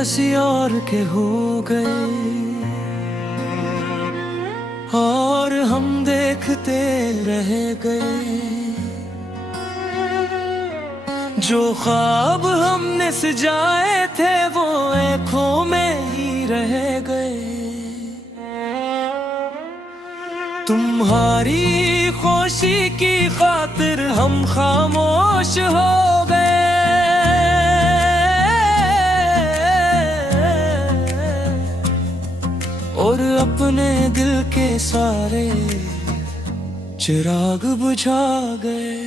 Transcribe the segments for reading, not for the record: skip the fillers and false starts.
किसी और के हो गए और हम देखते रह गए। जो ख्वाब हमने सजाए थे वो आँखों में ही रह गए। तुम्हारी खुशी की खातिर हम खामोश हो गए और अपने दिल के सारे चिराग बुझा गए।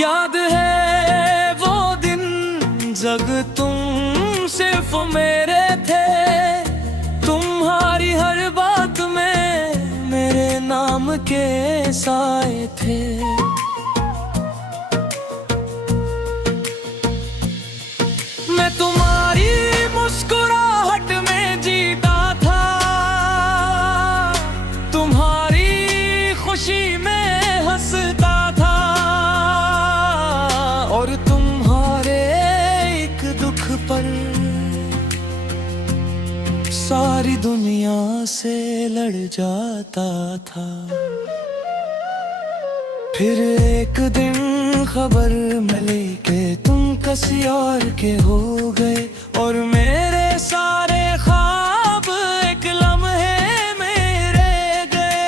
याद है वो दिन जब तुम सिर्फ मेरे थे, तुम्हारी हर बात में मेरे नाम के साए थे। मैं तुम्हारी मुस्कुराहट में जीता था, तुम्हारी खुशी में हंसता था और तुम्हारे एक दुख पर सारी दुनिया से लड़ जाता था। फिर एक दिन खबर मिली कि तुम किसी और के हो गए और मेरे सारे ख्वाब एक लम्हे में रह गए।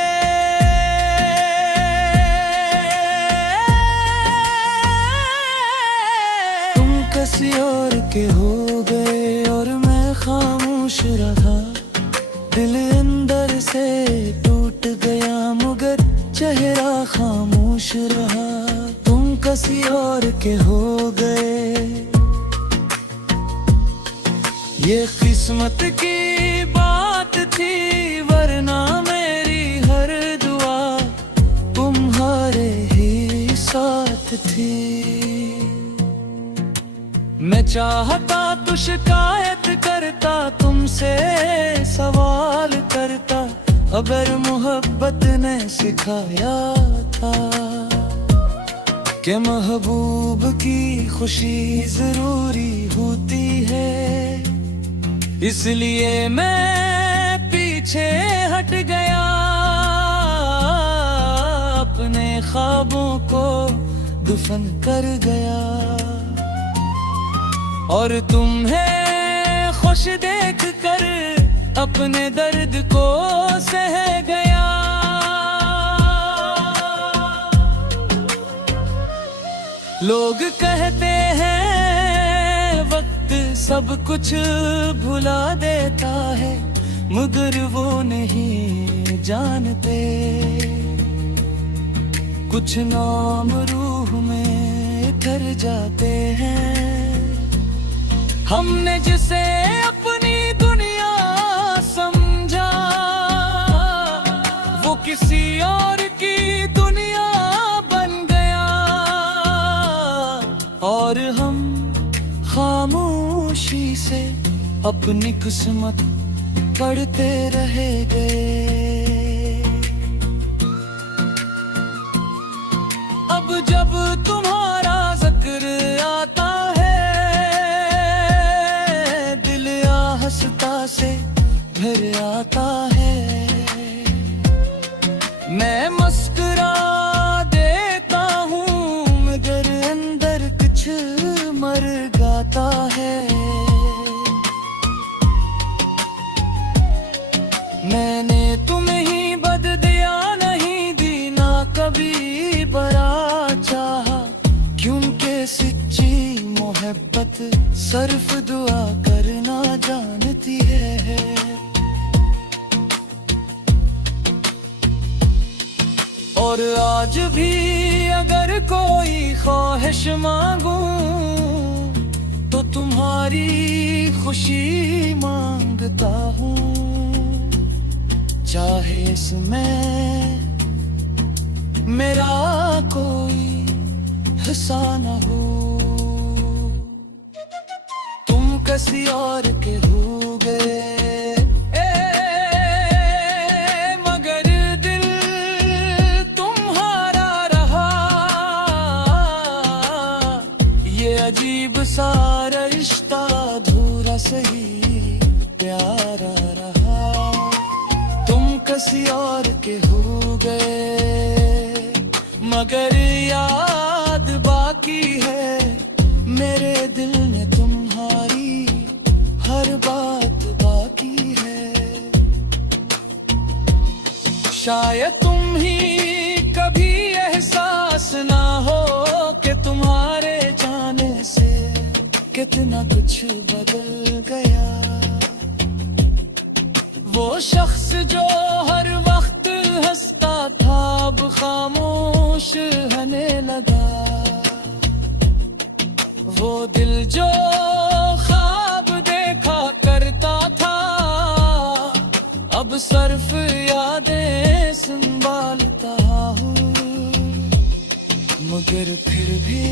तुम किसी और के हो गए और मैं खामोश रहा। दिल अंदर से टूट गया मगर चेहरा खामोश रहा। तुम किसी और के हो गए, ये किस्मत की बात थी वरना मेरी हर दुआ तुम्हारे ही साथ थी। मैं चाहता तो शिकायत करता, तुमसे सवाल करता, अगर मोहब्बत ने सिखाया था कि महबूब की खुशी जरूरी होती है। इसलिए मैं पीछे हट गया, अपने ख्वाबों को दफन कर गया और तुम्हें खुश देख कर अपने दर्द को सह गया। लोग कहते हैं वक्त सब कुछ भुला देता है, मगर वो नहीं जानते कुछ नाम रूह में कर जाते हैं। हमने जिसे अपनी दुनिया समझा वो किसी और की दुनिया बन गया और हम खामोशी से अपनी किस्मत पढ़ते रह गए। अब जब तुम्हारा जिक्र आता से भर आता है, मैं मुस्कुरा देता हूँ मगर अंदर कुछ मर गाता है। मैंने तुम्हें ही बद दिया नहीं दी ना कभी बरा चाहा, क्योंकि सच्ची मोहब्बत सिर्फ दुआ करना जानती है। और आज भी अगर कोई ख्वाहिश मांगूं तो तुम्हारी खुशी मांगता हूँ, चाहे इसमें मेरा कोई हिस्सा न हो। तुम किसी और के हो गए मगर दिल तुम्हारा रहा। ये अजीब सा शायद तुम ही कभी एहसास ना हो कि तुम्हारे जाने से कितना कुछ बदल गया। वो शख्स जो हर वक्त हंसता था अब खामोश रहने लगा। वो दिल जो ख्वाब देखा करता था अब सिर्फ यादें संभालता हूँ। मगर फिर भी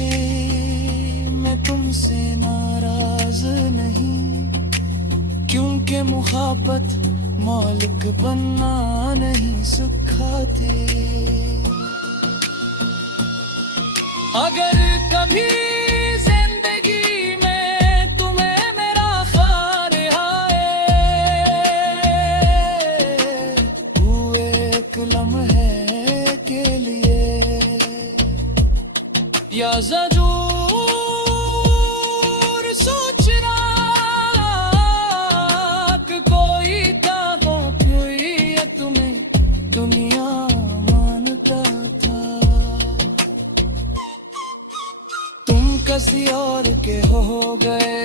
मैं तुमसे नाराज नहीं, क्योंकि मुहब्बत मौलिक बनना नहीं सिखाते। अगर कभी जिंदगी में तुम्हें मेरा ख्याल आए, हुए एक लम्हे के लिए या जरूर सोचना कि कोई था हो कोई तुम्हें दुनिया मानता था। तुम किसी और के हो गए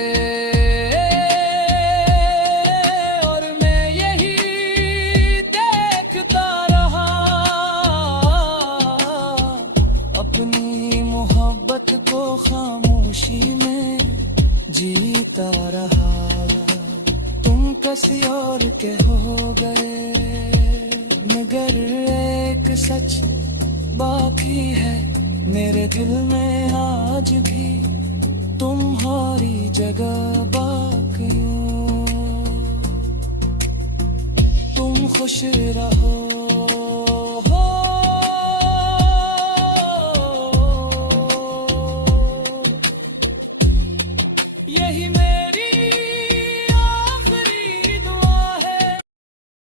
और मैं यही देखता रहा। अपनी मोहब्बत को खामोशी में जीता रहा। तुम किसी और के हो गए, मगर एक सच बाकी है मेरे दिल में आज भी तुम्हारी जगह बाकी हूँ। तुम खुश रहो।